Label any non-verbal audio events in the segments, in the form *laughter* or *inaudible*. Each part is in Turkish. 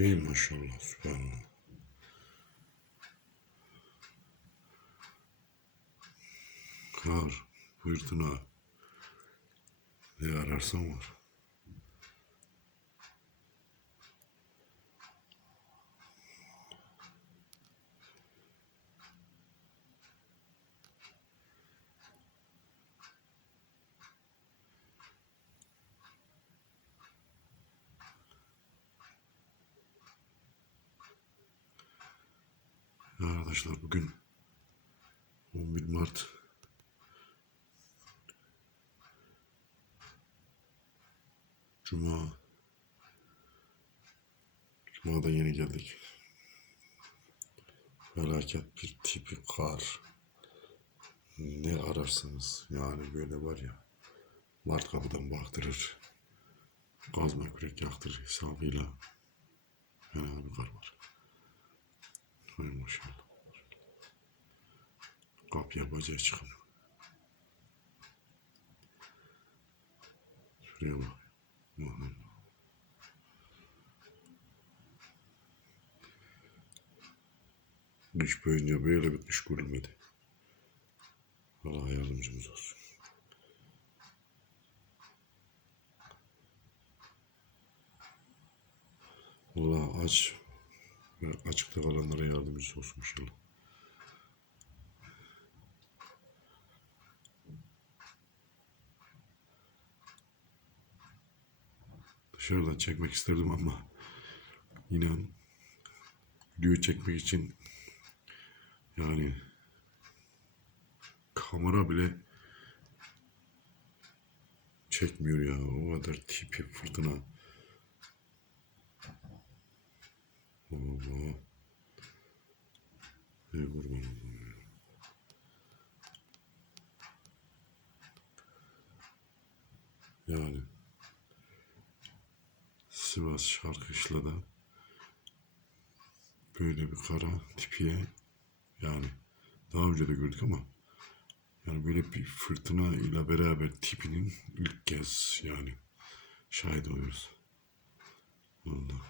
İyi maşallah sübhanallah. Kar, fırtına. Ne ararsan var. Arkadaşlar bugün 11 Mart Cuma Cuma'da yeni geldik. Felaket bir tipi kar. Ne ararsanız yani böyle var ya Mart kapıdan baktırır. Kazma kürek yaktırır hesabıyla. Fena bir kar var. Maşallah. Kapıya bacağı çıkın. Şuraya bak. Aman. Kış boyunca böyle bir kış görülmedi. Allah yardımcımız olsun. Allah aç açıkta kalanlara yardımcısı olsun inşallah. Dışarıdan çekmek isterdim ama inan video çekmek için yani kamera bile çekmiyor ya. O kadar tipi fırtına. Allah. Ey. Yani Sivas Şarkışla'da böyle bir kara tipiye yani daha önce de gördük ama yani böyle bir fırtına ile beraber tipinin ilk kez yani şahit oluyoruz. Allah.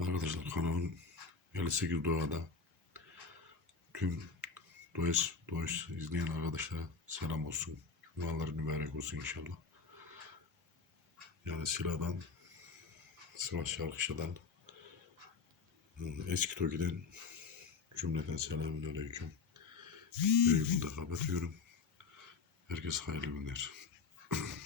Arkadaşlar kanalın 58 doğada tüm Doğuş, Doğuş izleyen arkadaşlara selam olsun. Cumalar mübarek olsun inşallah. Yani Sila'dan, Sivas Şarkışı'dan, eski Toki'den cümleten selamun aleyküm. Videoyu burada kapatıyorum. Herkes hayırlı günler. *clears throat*